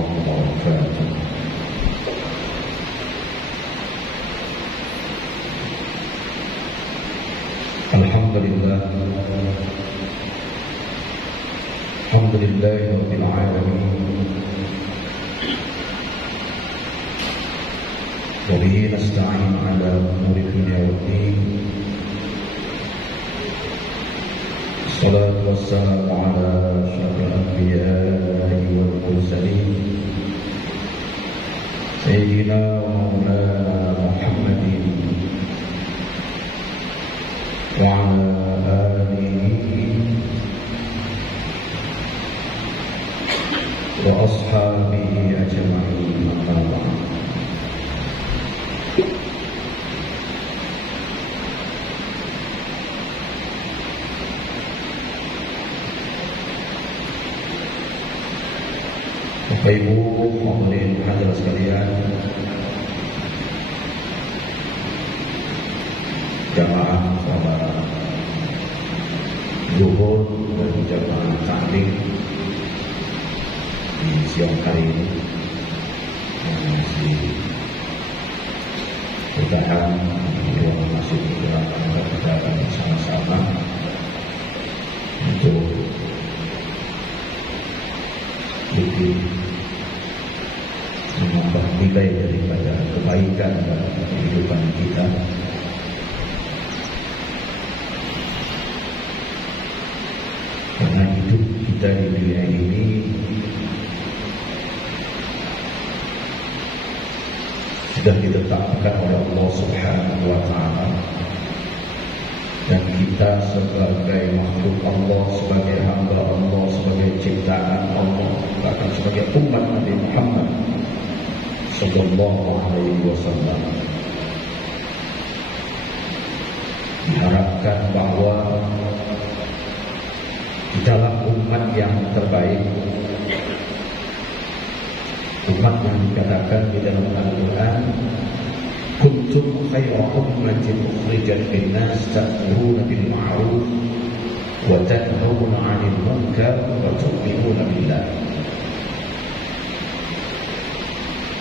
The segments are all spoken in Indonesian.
وبركاته. الحمد لله رب العالمين، وبه نستعين على أمور الدنيا والدين. الصلاة والسلام على أشرف الأنبياء والمرسلين سيدنا ومولانا محمد وعلى آله وأصحابه أجمعين، أما بعد. Bapak Ibu hadirin hadirat sekalian, jamaah salat zuhur dan jamaah taklim di siang hari ini yang masih bertahan di ruang masjid kita akan bersama-sama untuk lebih menambah nilai daripada kebaikan dalam kehidupan kita. Karena hidup kita di dunia ini sudah ditetapkan oleh Allah Subhanahu wa Ta'ala, dan kita sebagai makhluk Allah, sebagai hamba Allah, sebagai ciptaan Allah, bahkan sebagai umat Nabi Muhammad Sallallahu Alaihi Wasallam, diharapkan bahwa di dalam umat yang terbaik, umat yang dikatakan di dalam Al-Quran, kuntum khayra ummatin ukhrijat lin-nas ta'muruna bil ma'ruf wa tanhauna 'anil munkar wa tu'minuna billah.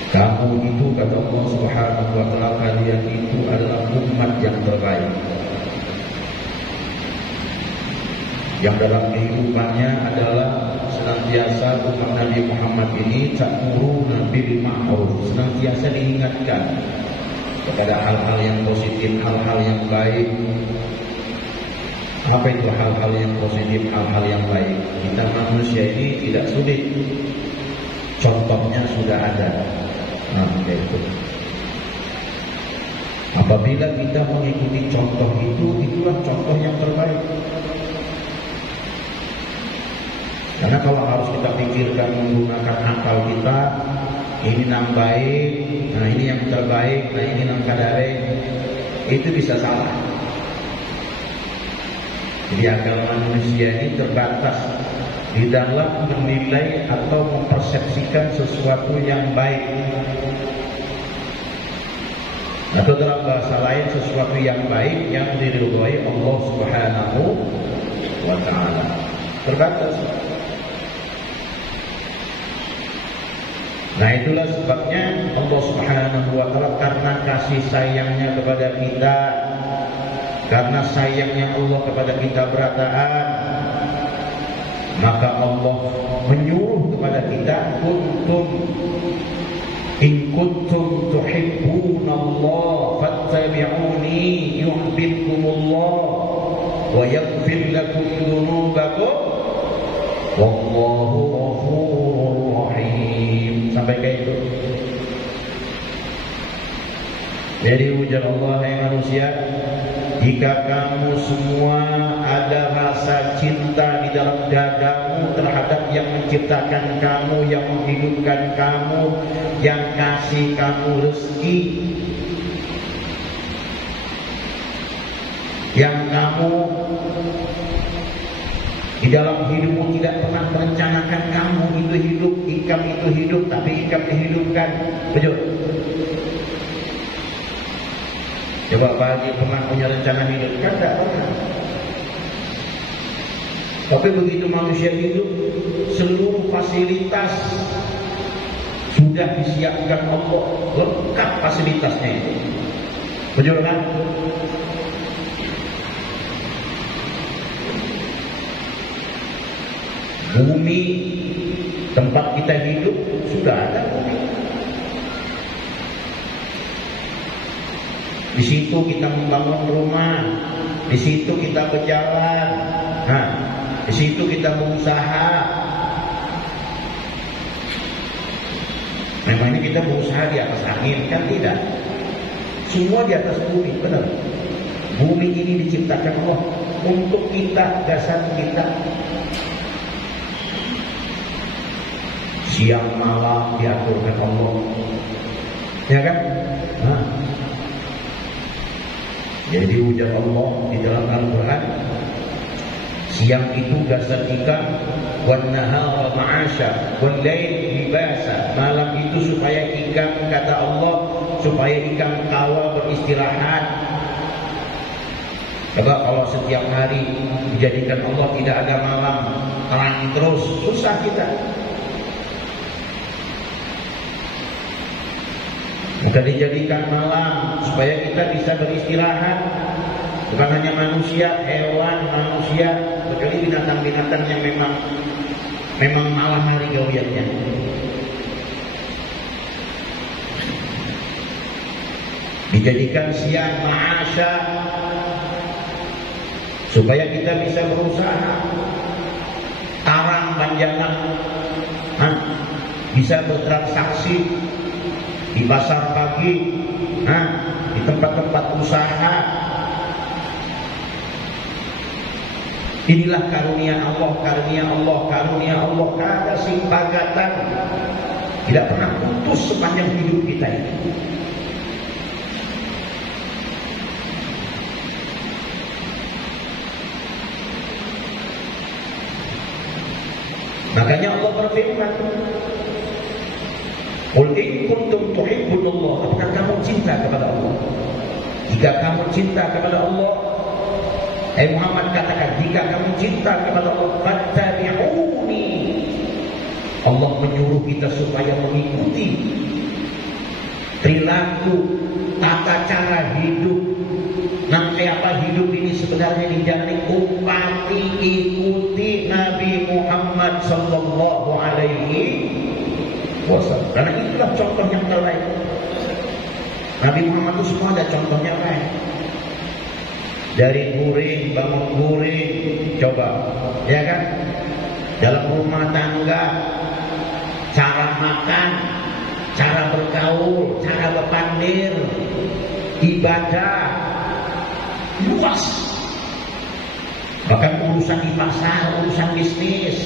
Kamu itu, kata Allah Subhanahu wa Ta'ala, kalian itu adalah umat yang terbaik, yang dalam kehidupannya adalah senantiasa umat Nabi Muhammad ini ta'muruna bil ma'ruf, senantiasa diingatkan kepada hal-hal yang positif, hal-hal yang baik. Apa itu hal-hal yang positif, hal-hal yang baik? Kita manusia ini tidak sulit, contohnya sudah ada. Itu. Apabila kita mengikuti contoh itu, itulah contoh yang terbaik. Karena kalau harus kita pikirkan menggunakan akal kita, ini yang baik, nah ini yang terbaik, nah ini yang kadare, itu bisa salah. Jadi akal manusia ini terbatas di dalam menilai atau mempersepsikan sesuatu yang baik, atau dalam bahasa lain sesuatu yang baik yang diridhoi Allah Subhanahu wa Ta'ala. Terbatas. Nah, itulah sebabnya Allah Subhanahu wa Ta'ala, karena kasih sayangnya kepada kita, karena sayangnya Allah kepada kita berataan, maka Allah menyuruh kepada kita, in kuntum tuhibbunallah fattabi'uni yuhibbukumullah wa yaghfir lakum dzunubakum wallahu ghafurur rahim. Sampai kayak itu. Jadi ujar Allah, hai manusia, jika kamu semua ada rasa cinta di dalam dadamu terhadap yang menciptakan kamu, yang menghidupkan kamu, yang kasih kamu rezeki, yang kamu di dalam hidupmu tidak pernah merencanakan kamu itu hidup, ikam itu hidup, tapi ikam dihidupkan. Betul? Coba Pak Haji pernah punya rencana hidup? Kan tidak pernah. Tapi begitu manusia hidup, seluruh fasilitas Sudah disiapkan Allah, lengkap fasilitasnya itu. Betul kan? Bumi tempat kita hidup sudah ada bumi. Di situ kita membangun rumah, di situ kita berjalan, di situ kita berusaha. Memangnya kita berusaha di atas angin? Kan tidak. Semua di atas bumi, benar. Bumi ini diciptakan Allah untuk kita, dasar kita. Siang malam diaturkan Allah, ya kan? Jadi ujar Allah di dalam Al-Quran, siang itu dasar kita, wan nahara ma'asya, wal lail libasa. Malam itu supaya ikan, kata Allah, supaya ikan kawa beristirahat. Coba kalau setiap hari dijadikan Allah tidak ada malam, terang terus, susah kita. Maka dijadikan malam supaya kita bisa beristirahat. Bukan hanya manusia, hewan, manusia, kecuali binatang-binatang yang memang malam hari gawiannya. Dijadikan siang ma'asya supaya kita bisa berusaha. Tarang panjangan, bisa bertransaksi di pasar pagi, di tempat-tempat usaha. Inilah karunia Allah, karunia Allah, karunia Allah. Kada simpagatan, tidak pernah putus sepanjang hidup kita ini. Makanya Allah berfirman, qul in kuntum tuhibbunallah, apakah kamu cinta kepada Allah? Jika kamu cinta kepada Allah, Muhammad katakan, jika kamu cinta kepada Allah, fattabi'uni. Allah menyuruh kita supaya mengikuti perilaku, tata cara hidup. Apa hidup ini sebenarnya dijalani, umpati, ikuti Nabi Muhammad sallallahu alaihi wasallam. Karena itulah contoh yang terbaik. Nabi Muhammad itu semua ada contohnya baik. Dari guring, bangun guring, coba, ya kan? Dalam rumah tangga, cara makan, cara bergaul, cara berpandir, ibadah, luas. Bahkan urusan di pasar, urusan bisnis.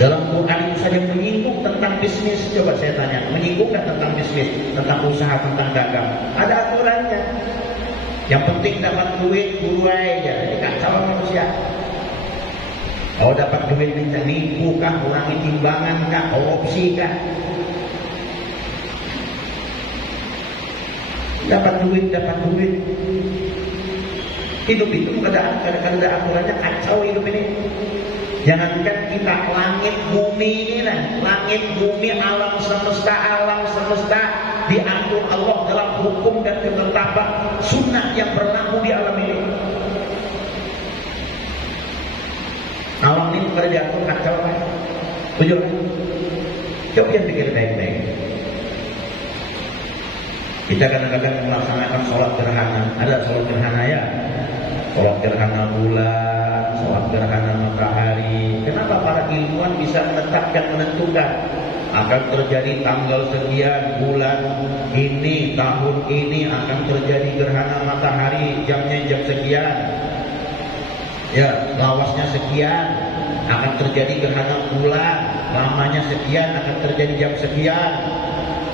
Dalam Quran itu saja menyinggung tentang bisnis. Coba saya tanya, menyinggung nggak tentang bisnis, tentang usaha, tentang dagang? Ada aturannya. Yang penting dapat duit, buruai aja. Jadi kacau manusia. Kalau dapat duit minta nipu kah, kurangi timbangan kah, korupsi kah? Dapat duit. Hidup itu kadang-kadang ada aturannya, kacau hidup ini. Jangankan kita, langit bumi ini langit bumi, alam semesta diatur Allah dalam hukum dan ketetapan sunnah yang berlaku di alam ini. Alam ini pada diatur kacau kan? Tujuh. Coba yang pikir baik-baik. Kita kadang-kadang melaksanakan sholat gerhana. Ada sholat gerhana ya? Sholat gerhana bulan, sholat gerhana matahari. Kenapa para ilmuwan bisa menentukan akan terjadi tanggal sekian bulan ini, tahun ini akan terjadi gerhana matahari, jamnya jam sekian, ya lawasnya sekian, akan terjadi gerhana bulan, lamanya sekian, akan terjadi jam sekian.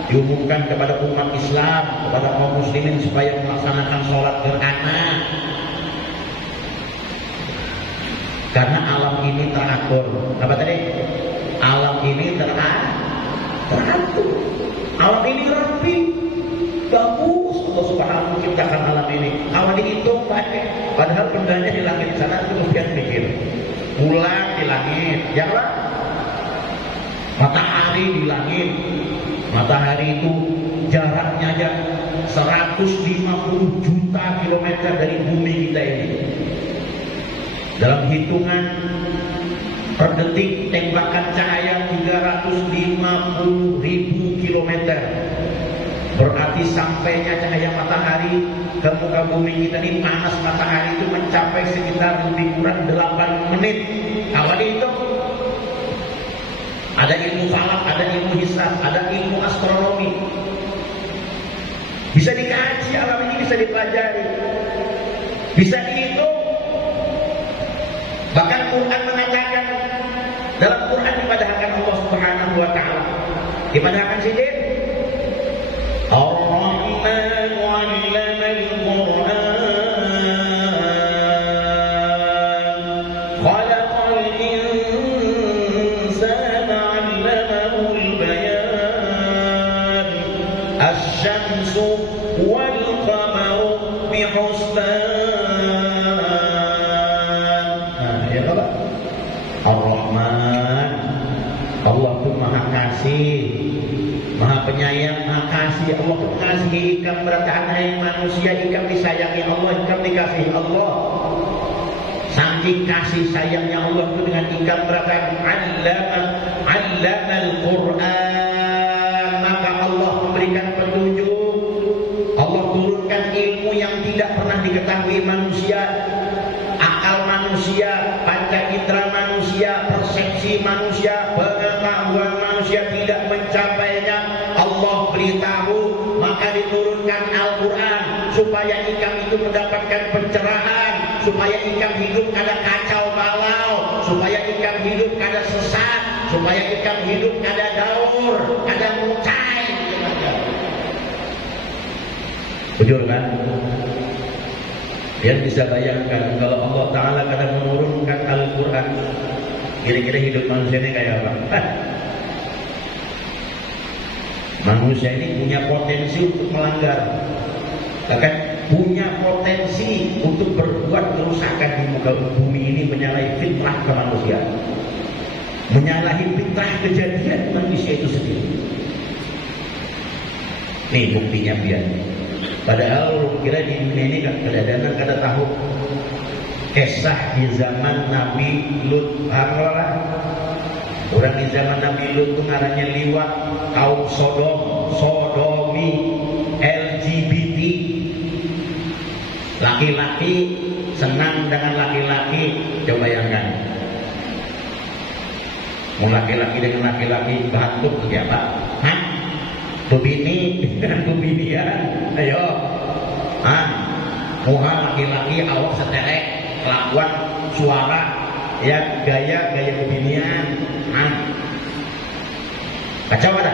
Diumumkan kepada umat Islam, kepada kaum muslimin supaya melaksanakan sholat gerhana. Karena alam ini teratur. Apa tadi? Alam ini teratur. Alam ini rapi, bagus. Allah Subhanahu menciptakan alam ini. Awan dihitung pakai. Padahal bendanya di langit sana itu kemudian mikir. Bulan di langit, ya kan? Matahari di langit. Matahari itu jaraknya aja 150 juta kilometer dari bumi kita ini. Dalam hitungan per detik tembakan cahaya 350.000 kilometer. Berarti sampainya cahaya matahari ke muka bumi kita ini, panas matahari itu mencapai sekitar lebih kurang 8 menit. Awalnya itu ada ilmu falak, ada ilmu hisab, ada ilmu astronomi. Bisa dikaji, alam ini bisa dipelajari, bisa dihitung. Bahkan Quran mengatakan, dalam Quran dipadahkan Allah Subhanahu wa taala. Dipadahkan sidin. Ar-Rahman 'allama al-Qur'an. Khalaqal insana 'allamahu al-bayan. Asy-syamsu wal qamaru bihusban. Ar-Rahman, Allah itu maha kasih, maha penyayang, maha kasih. Allah itu kasih ikam bertahan manusia, ikam disayangi Allah, ikam dikasihi Allah. Saking kasih sayangnya Allah itu dengan ikam bertahan. Allama al-Quran, maka Allah memberikan petunjuk. Allah turunkan ilmu yang tidak pernah diketahui manusia. Akal manusia, panca indera manusia, persepsi manusia, pengetahuan manusia tidak mencapainya. Allah beritahu, maka diturunkan Al-Quran supaya ikam itu mendapatkan pencerahan, supaya ikam hidup kada kacau balau, supaya ikam hidup kada sesat, supaya ikam hidup kada daur, kada mucai. Betul kan? Dia bisa bayangkan kalau Allah Ta'ala kadang menurunkan Al-Quran, kira-kira hidup manusia ini kayak apa? Manusia ini punya potensi untuk melanggar, bahkan punya potensi untuk berbuat kerusakan di muka bumi ini, menyalahi fitrah kemanusiaan, menyalahi fitrah kejadian manusia itu sendiri. Nih buktinya biar. Padahal kira di dunia ini kadang-kadang kada tahu kisah di zaman Nabi Lut. Orang di zaman Nabi Lut itu ngarannya liwat, kaum Sodom, sodomi, LGBT. Laki-laki senang dengan laki-laki. Coba bayangkan, mau laki-laki dengan laki-laki batuk ya Pak? Hah? Bebini dengan bebinian, ayo, muha laki-laki, awak seterek, kelakuan, suara, ya gaya bebinian, kacau ada,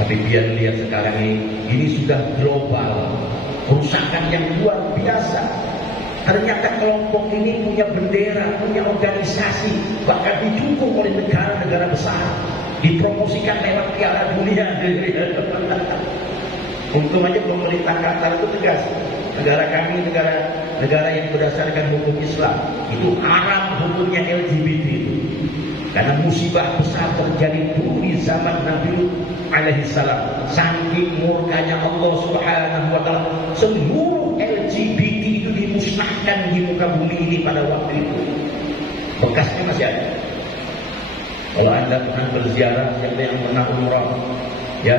Tapi biar lihat sekarang ini sudah global, kerusakan yang luar biasa. Ternyata kelompok ini punya bendera, punya organisasi, bahkan didukung oleh negara-negara besar, dipromosikan lewat Piala Dunia. Untung aja pemerintah Qatar itu tegas. Negara kami negara yang berdasarkan hukum Islam, itu haram hukumnya LGBT itu. Karena musibah besar terjadi dulu di zaman Nabi Lut alaihissalam. Saking murkanya Allah Subhanahu wa taala, seluruh LGBT itu dimusnahkan di muka bumi ini pada waktu itu. Bekasnya masih ada. Kalau Anda pernah berziarah, siapa yang pernah umrah, ya,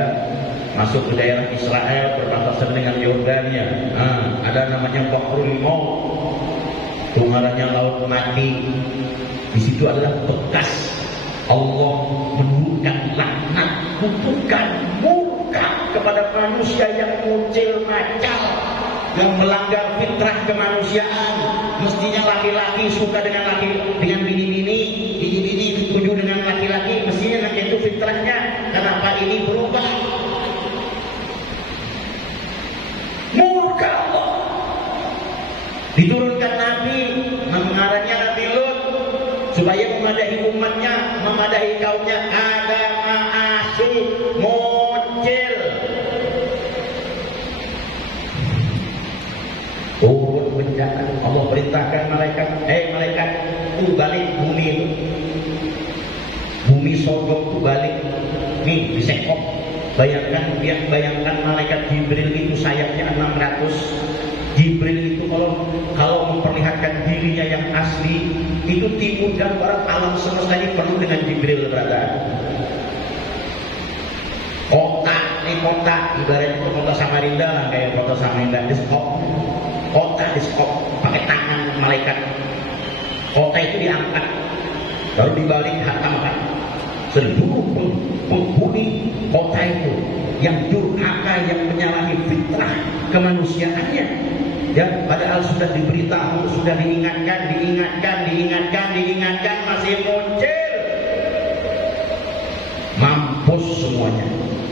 masuk ke daerah Israel berbatasan dengan Yordania, ada namanya Bahrul Maut, tungarannya laut mati. Di situ adalah bekas Allah menurunkan laknat, kutukan, murka kepada manusia yang muncul macam, yang melanggar fitrah kemanusiaan. Mestinya laki-laki suka dengan bini-bini, bini-bini setuju dengan laki-laki, mestinya laki itu fitrahnya. Kenapa ini berubah? Murka Allah. Diturunkan Nabi, mengarahnya Nabi Lut, supaya memadahi umatnya, memadahi kaumnya. Ada ma'asi muncul, turun bencana. Allah perintahkan malaikat, malaikat, itu balik bumi itu. Bumi Sodom itu balik. Nih disekop. Bayangkan malaikat Jibril itu sayapnya 600. Jibril itu kalau memperlihatkan dirinya yang asli, itu timur dan barat alam semesta ini penuh dengan Jibril, berada. Kota ibaratnya itu kota Samarinda lah, kayak kota Samarinda kota diskop pakai tangan malaikat. Kota itu diangkat lalu dibalik hantamkan seluruh penghuni kota itu yang durhaka, yang menyalahi fitrah kemanusiaannya, ya padahal sudah diberitahu, sudah diingatkan masih muncul, mampus semuanya.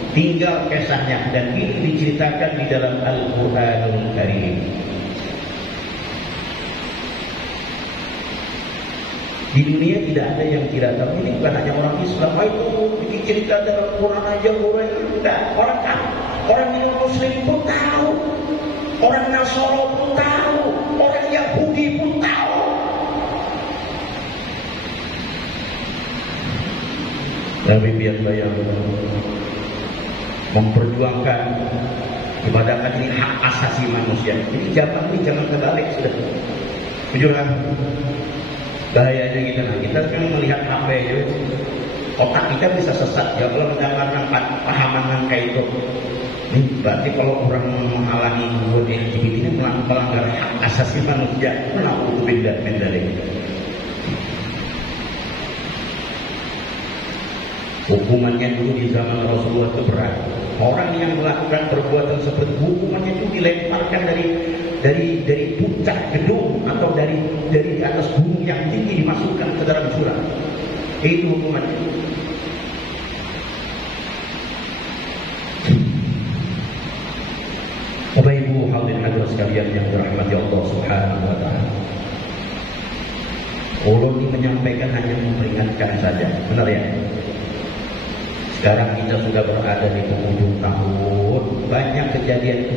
Tinggal kisahnya, dan ini diceritakan di dalam Al-Quranul Karim. Di dunia tidak ada yang tidak tahu. Ini bukan hanya orang Islam. Itu bikin cerita dalam Quran aja, orang Muslim pun tahu, orang Nasara pun tahu, orang Yahudi pun tahu. Tapi biar bayang memperjuangkan ibadah ini hak asasi manusia. Jadi zaman ini jangan kebalik sudah. Jujur kan? Bahayanya kita kan melihat HP ya. Otak kita bisa sesat ya kalau mendengarkan pahaman kayak itu. Ini berarti kalau orang menghalangi LGBT ini melanggar hak asasi manusia, kenapa itu beda dari hukumannya dulu di zaman Rasulullah itu berat. Orang yang melakukan perbuatan seperti hukumannya itu dilemparkan dari puncak gedung atau dari atas gunung yang tinggi dimasukkan ke dalam jurang. Itu hukumannya. Bapak Ibu hadirin hadirat sekalian yang dirahmati Allah Subhanahu wa taala. Allah ini menyampaikan hanya memperingatkan saja, benar ya? Sekarang kita sudah berada di penghujung tahun, banyak kejadian,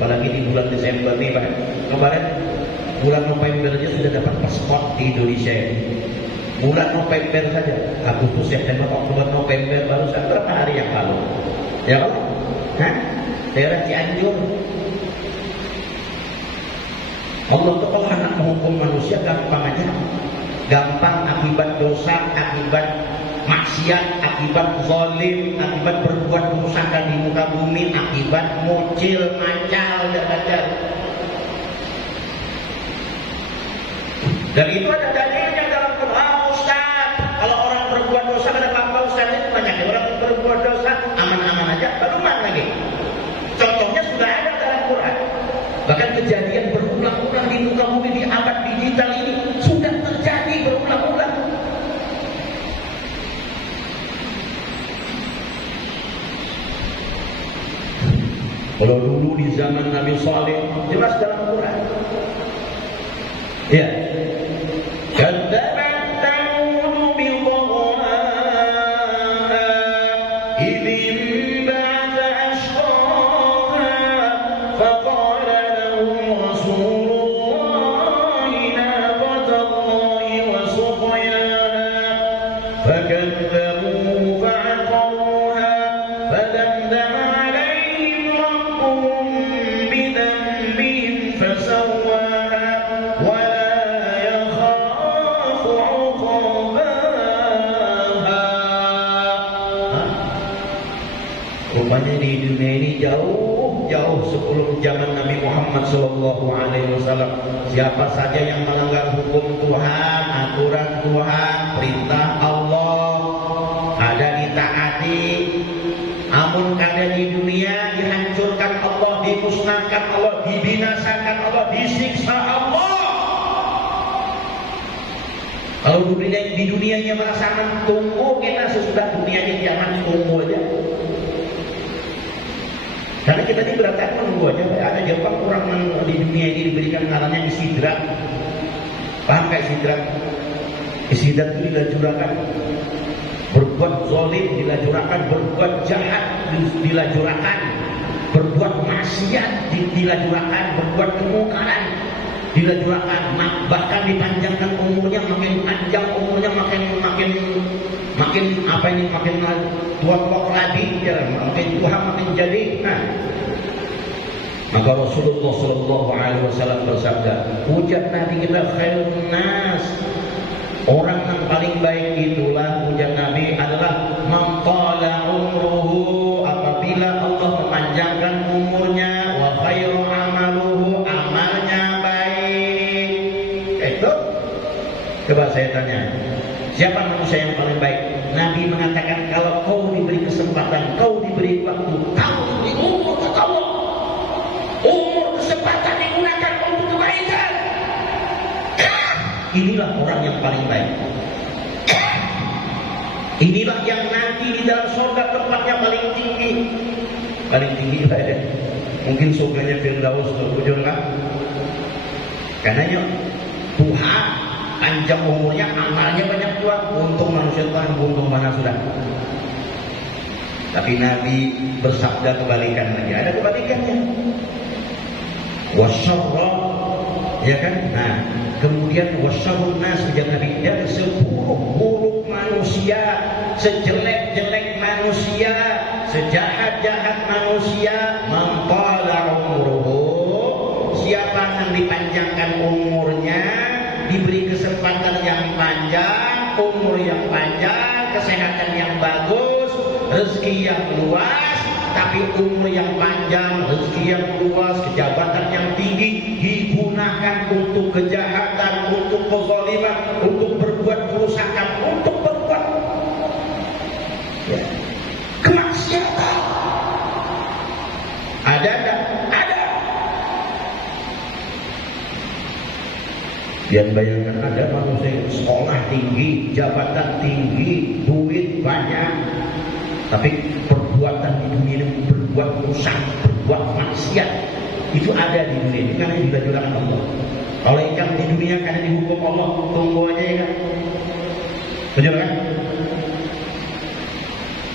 apalagi di bulan Desember nih Pak. Kemarin bulan November aja sudah dapat paspor di Indonesia. Bulan November saja, Agustus, September, Oktober, November baru berapa hari yang lalu? Ya Pak? Hah? Daerah Cianjur. Allah itu kalau hendak menghukum manusia gampang aja. Gampang akibat dosa, akibat maksiat, akibat zalim, akibat berbuat kerusakan di muka bumi, akibat mucil, macal, dan gagal. Dan itu ada dalilnya dalam Quran, Ustaz. Kalau orang berbuat dosa, kenapa Ustaz itu banyak orang berbuat dosa aman-aman aja, bagaimana lagi? Contohnya sudah ada dalam Quran. Bahkan kejadian berulang-ulang di muka bumi di abad digital ini sudah terjadi berulang-ulang. Kalau dulu di zaman Nabi Saleh jelas dalam Quran. Ya. Kadzabat Thamud biqawwaha idh ba'atha ashqaha faqala lahum Rasulullahi naqatallahi wa suqyaha fakadzabuhu fa'aqaruha fadamdama rupanya di dunia ini jauh sebelum zaman Nabi Muhammad SAW. Siapa saja yang melanggar hukum Tuhan, aturan Tuhan, perintah Allah, ada ditaati. Amun kada di dunia dihancurkan Allah, dimusnahkan Allah, dibinasakan Allah, disiksa Allah. Kalau di dunianya merasakan tunggu, kita sesudah dunianya jangan tunggu aja. Karena kita ini berarti menunggu aja. Ada Jepang orang di dunia ini diberikan ngarannya istidrak. Paham gak istidrak? Istidrak itu dilajurakan. Berbuat zalim dilajurakan, berbuat jahat dilajurakan, berbuat maksiat dilajurakan, berbuat kemungkaran dilajurakan, bahkan dipanjangkan umurnya menjadi maka Rasulullah Sallallahu Alaihi Wasallam bersabda, hujat Nabi kita khairun nas, orang yang paling baik itulah hujat Nabi adalah man tala umruhu, apabila Allah memanjangkan umurnya, wa khairu amaluhu, amalnya baik. Itu coba saya tanya, siapa manusia yang paling baik? Nabi mengatakan kalau kau diberi kesempatan, kau diberi waktu, kau diberi umur, kata Allah, umur kesempatan digunakan untuk kebaikan, inilah orang yang paling baik. Inilah yang nanti di dalam surga tempatnya paling tinggi. Paling tinggi lah ya. Mungkin surganya Firdaus terujung lah. Karena Tuhan panjang umurnya, amalnya banyak Tuhan. Untung manusia Tuhan, untung mana sudah. Tapi Nabi bersabda kebalikan lagi. Ada kebalikannya. Wasyarra, ya kan? Nah, kemudian wasyarrun nas, ujar Nabi, dan seburuk-buruk manusia, sejelek-jelek manusia, sejahat-jahat manusia, man tala umruhu, siapa yang dipanjangkan umurnya, diberi kesempatan yang panjang, umur yang panjang, kesehatan yang bagus, rezeki yang luas, tapi umur yang panjang, rezeki yang luas, kejabatan yang tinggi digunakan untuk kejahatan, untuk kezaliman, untuk berbuat kerusakan, untuk berbuat kemaksiatan. Ada enggak? Ada. Yang bayangkan ada manusia sekolah tinggi, jabatan tinggi, duit banyak, tapi perbuatan di dunia ini berbuat rusak, berbuat maksiat, itu ada di dunia ini karena dilajukan Allah. Kalau yang di dunia karena dihukum Allah, tunggu aja ya kan. Betul kan?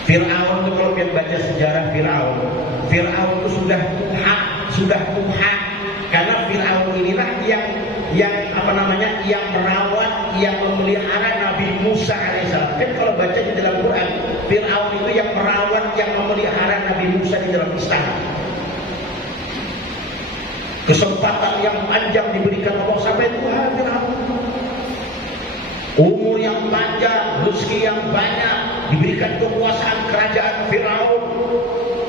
Fir'aun itu kalau kita baca sejarah Fir'aun itu sudah Tuhan, karena Fir'aun inilah yang merawat, yang memelihara Nabi Musa alaihissalam. Kan kalau baca di dalam Quran, Fir'aun itu yang merawat, yang memelihara Nabi Musa di dalam istana. Kesempatan yang panjang diberikan Allah sampai Tuhan Fir'aun. Umur yang panjang, rezeki yang banyak, diberikan kekuasaan kerajaan Fir'aun.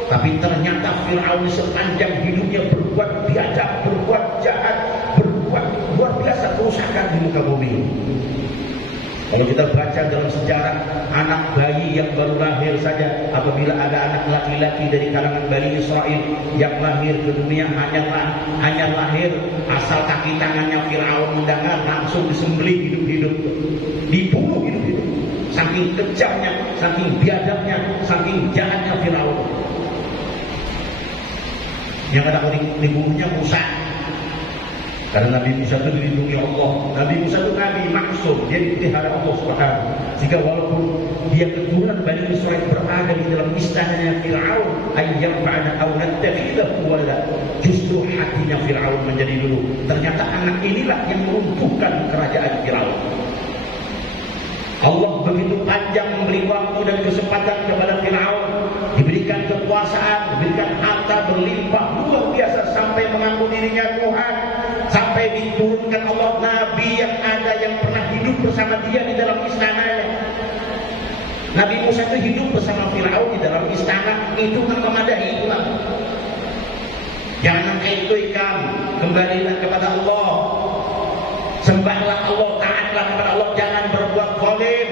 Tapi ternyata Fir'aun sepanjang hidupnya berbuat biadab, berbuat jahat, berbuat luar biasa kerusakan di muka bumi. Kalau kita baca dalam sejarah anak bayi yang baru lahir saja, apabila ada anak laki-laki dari kalangan Bani Israel yang lahir ke dunia hanya lahir asal kaki tangannya Fir'aun mendengar, langsung disembelih hidup-hidup, dibunuh hidup-hidup. Saking kejamnya, saking biadabnya, saking jahatnya Fir'aun. Yang ada dibunuhnya Musa. Karena Nabi Musa itu dilindungi Allah. Nabi Musa itu Nabi maksum, dia dipelihara Allah Subhanahu. Sehingga walaupun dia keturunan Bani Israel berada di dalam istananya Fir'aun, ayyam ba'da aw nattakhidahu walad, justru hatinya Fir'aun menjadi dulu. Ternyata anak inilah yang meruntuhkan kerajaan Fir'aun. Allah begitu panjang memberi waktu dan kesempatan kepada Fir'aun, diberikan kekuasaan, diberikan harta berlimpah luar biasa sampai mengaku dirinya Tuhan. Sampai diturunkan Allah Nabi yang ada yang pernah hidup bersama dia di dalam istananya. Nabi Musa itu hidup bersama Fir'aun di dalam istana, itu kan memadai Tuhan. Jangan itu kamu, kembalilah kepada Allah, sembahlah Allah, taatlah kepada Allah, jangan berbuat zalim.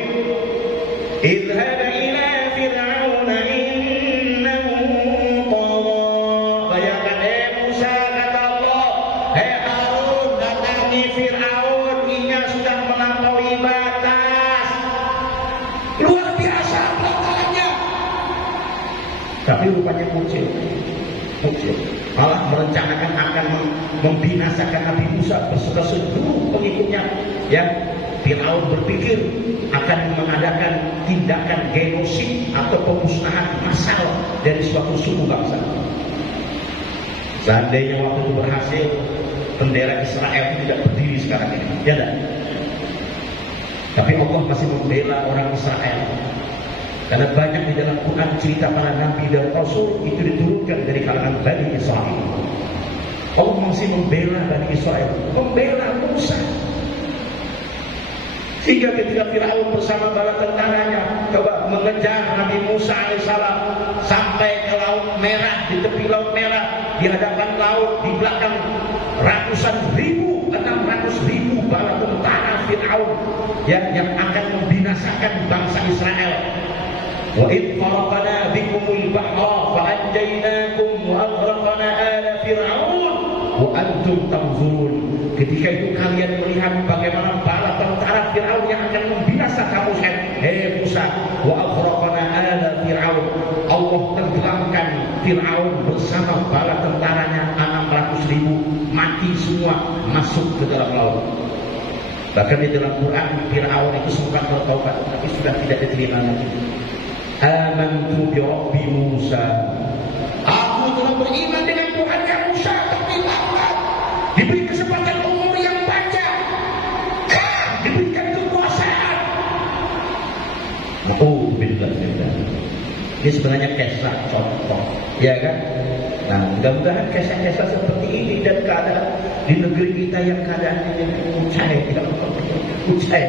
Idhhab ila Fir'aun innahu tagha. Bayangkan Musa, kata Allah, Harun, datangi Fir'aun, ia sudah melampaui batas. Luar biasa pelanggarannya. Tapi rupanya kucil. Malah merencanakan akan membinasakan Nabi Musa beserta seluruh pengikutnya. Ya, Fir'aun berpikir akan mengadakan tindakan genosid atau pemusnahan massal dari suatu suku bangsa. Seandainya waktu itu berhasil, bendera Israel tidak berdiri sekarang ini. Ya enggak? Tapi Allah masih membela orang Israel. Karena banyak di dalam Quran cerita para nabi dan rasul itu diturunkan dari kalangan Bani Israel. Allah masih membela Bani Israel, membela Musa. Hingga ketika Fir'aun bersama bala tentaranya coba mengejar Nabi Musa alaihissalam sampai ke Laut Merah, di tepi Laut Merah, di hadapan laut, di belakang ratusan ribu, 600.000 bala tentara Fir'aun yang akan membinasakan bangsa Israel. Wa idh faraqna bikumul bahra fa anjaynakum wa aghraqna ala fir'aun wa antum tanzurun. Ketika itu kalian melihat bagaimana bala tentara Fir'aun yang akan membinasakan kamu, hei Musa, wa aghraqna ala fir'aun. Allah tenggelamkan Fir'aun bersama bala tentaranya 600.000, mati semua, masuk ke dalam laut. Bahkan di dalam Quran Fir'aun itu sempat bertaubat, tapi sudah tidak diterima lagi. Amantu bi Rabbi Musa. Aku telah beriman dengan Tuhannya Musa, tapi lambat. Diberi kesempatan umur yang panjang, diberikan kekuasaan. Billah. Ini sebenarnya kisah contoh, ya kan? Nah, mudah-mudahan kisah-kisah seperti ini dan keadaan di negeri kita yang keadaannya kucai,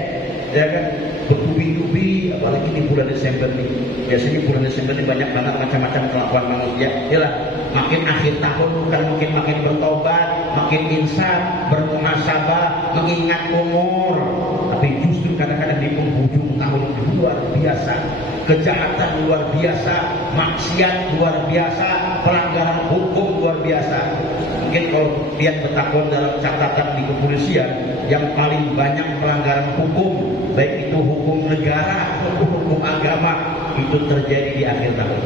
ya kan? Bertubi-tubi, apalagi di bulan Desember nih. Biasanya bulan Desember ini banyak banget macam-macam kelakuan manusia. Yalah, makin akhir tahun bukan makin bertobat, makin insaf, bermuhasabah, mengingat umur. Tapi justru kadang-kadang di penghujung tahun luar biasa, kejahatan luar biasa, maksiat luar biasa, pelanggaran hukum luar biasa. Mungkin kalau lihat bertakon dalam catatan di kepolisian, yang paling banyak pelanggaran hukum, baik itu hukum negara maupun hukum agama, itu terjadi di akhir tahun.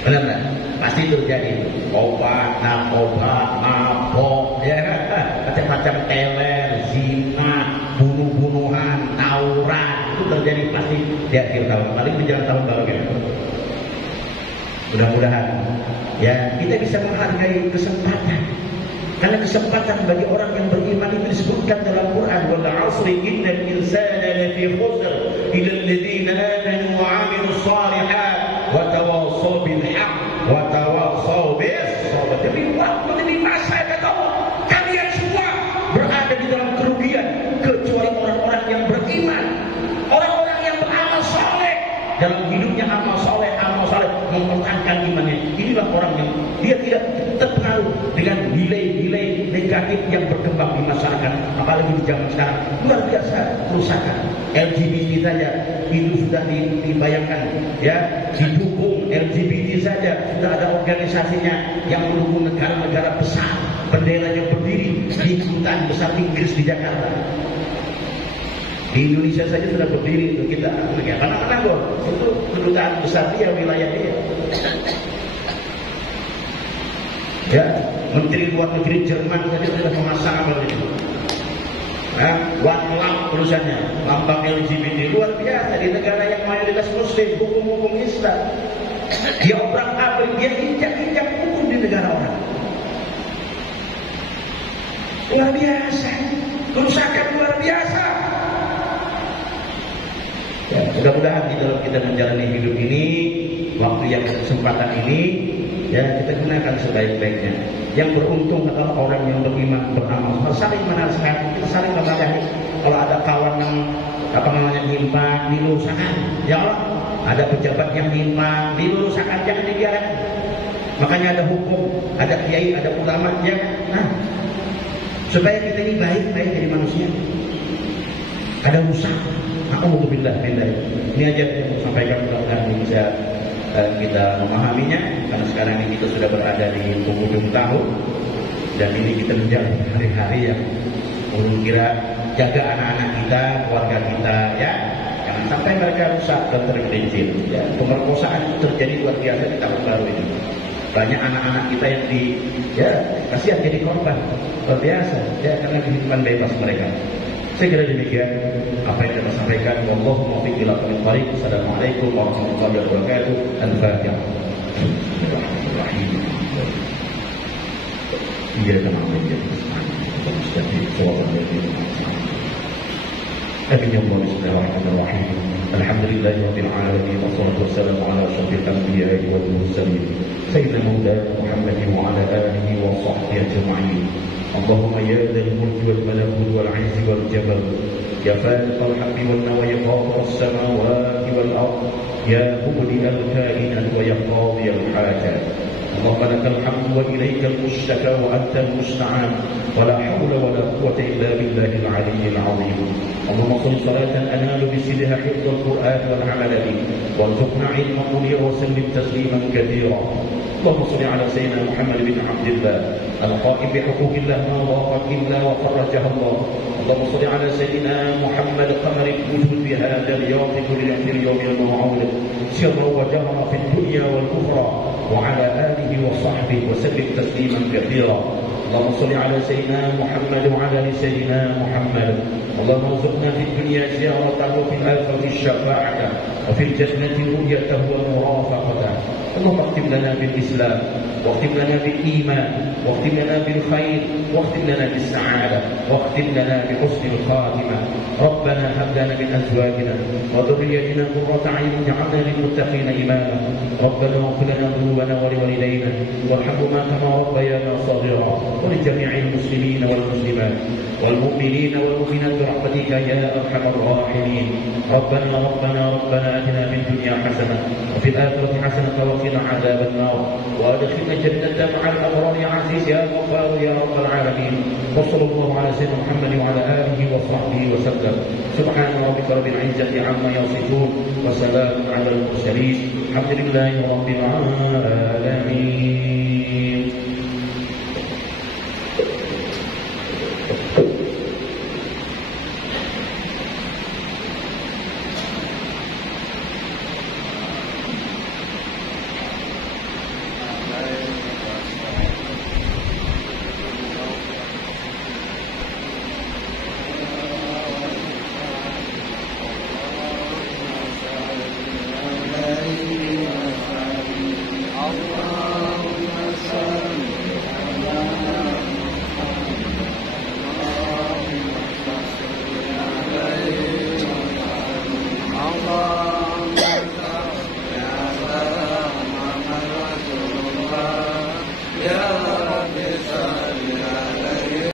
Benar nggak? Pasti terjadi. Obat, narkoba, mabok, ya kan? Macam-macam teler, zina, bunuh-bunuhan, tawuran, itu terjadi pasti di akhir tahun. Paling menjelang tahun baru gitu. Mudah-mudahan ya kita bisa menghargai kesempatan. Karena kesempatan bagi orang yang beriman itu disebutkan dalam Quran, wal 'asri innal insana lafi khusr illa alladziina aamanu wa 'amilus shalihat wa tawassaw bil haqq wa tawassaw bis sabr. Demi waktu, demi masa kata Allah, kalian semua berada di dalam kerugian kecuali orang-orang yang beriman, orang-orang yang beramal saleh. Dalam hidupnya amal saleh mempertahankan imannya. Inilah orang yang dia tidak terpengaruh dengan nilai-nilai negatif yang berkembang di masyarakat, apalagi di zaman sekarang. Luar biasa kerusakan. LGBT saja itu sudah dibayangkan, ya, didukung. LGBT saja sudah ada organisasinya yang mendukung negara-negara besar. Benderanya berdiri di Kedutaan Besar Inggris di Jakarta. Di Indonesia saja sudah berdiri untuk kita. Mana-mana kok, itu kedutaan besar dia, wilayah dia. Ya, Menteri Luar Negeri Jerman saja sudah memasang apa itu? One Love tulisannya, lambang LGBT. Luar biasa di negara yang mayoritas Muslim, hukum-hukum Islam. Dia obrak-abrik, dia injak-injak hukum di negara orang. Luar biasa, kerusakan luar biasa. Ya, mudah-mudahan di dalam kita menjalani hidup ini, waktu yang kesempatan ini, ya kita gunakan sebaik-baiknya. Yang beruntung adalah orang yang beriman, beramal, saling menasihati, kita saling memadahi. Kalau ada kawan yang nyimpang, diluruskan. Ya Allah, ada pejabat yang nyimpang, diluruskan, jangan dibiarkan. Makanya ada hukum, ada kiai, ada ulama, ya. Supaya kita ini baik-baik jadi manusia. Ada rusak. Alhamdulillah. Ini aja yang saya sampaikan, mudah-mudahan bisa kita memahaminya. Karena sekarang ini kita sudah berada di penghujung tahun dan ini kita menjalani hari-hari yang kira jaga anak-anak kita, keluarga kita, ya. Jangan sampai mereka rusak dan tergelincir. Ya. Pemerkosaan terjadi luar biasa di tahun baru ini. Banyak anak-anak kita yang kasihan jadi korban, luar biasa, ya, karena kehidupan bebas mereka. Saya kira demikian apa yang kita sampaikan. Wallahu muwaffiq ila aqwamit thoriq. Assalamualaikum warahmatullahi wabarakatuh. Al-Fatihah. Iya, teman-teman. Amin ya Allah. Bismillahirrahmanirrahim. Alhamdulillahi rabbil alamin wassalatu wassalamu ala asyrafil anbiya'i wal mursalin sayyidina maulana Muhammadin wa ala alihi wa sahbihi ajma'in. Allahumma ya dzal mulki wal malakut wal 'izzi wal jabal ya faliqal haqqi wan nawi fatiras samawati wal ard ya mubdi'al kainat wa ya qadiyal hajat. اللهم لك الحمد وإليك المشتكى وأنت المستعان ولا حول ولا قوة إلا بالله العلي العظيم. اللهم صل صلاة أنال بسرها حفظ القرآن والعمل به وارزقنا علما منيرا وسلم تسليما كثيرا. اللهم صل على سيدنا محمد بن عبد الله القائم بحقوق الله ما ضاقت إلا وفرجها الله. اللهم صل على سيدنا محمد قمر الوجود بهذا اليوم في اليوم الموعود سرا وجهرا في الدنيا والأخرى وعلى آله وصحبه وسلم تسليما كثيرا. اللهم صل على سيدنا محمد وعلى آل سيدنا محمد. اللهم ارزقنا في الدنيا زيارته وفي الآخرة الشفاعة وفي الجنة رؤيته ومرافقته. اللهم اختم لنا بالإسلام واختم لنا بالإيمان واختم لنا بالخير واختم لنا بالسعادة واختم لنا بحسن الخاتمة. ربنا هب لنا من أزواجنا وذريتنا قرة أعين واجعلنا للمتقين إماما. ربنا اغفر لنا ذنوبنا ولوالدينا وارحمهما كما ربيانا صغيرا ولجميع المسلمين والمسلمات والمؤمنين والمؤمنات برحمتك يا أرحم الراحمين. ربنا آتنا في الدنيا حسنة وفي الآخرة حسنة وقنا عذاب النار وادخلنا الجنة مع الأبرار يا عزيز يا غفار يا رب العالمين. وصلى الله على سيدنا محمد وعلى آله وصحبه وسلم. سبحان ربك رب العزة عما يصفون وسلام على المرسلين الحمد لله رب العالمين.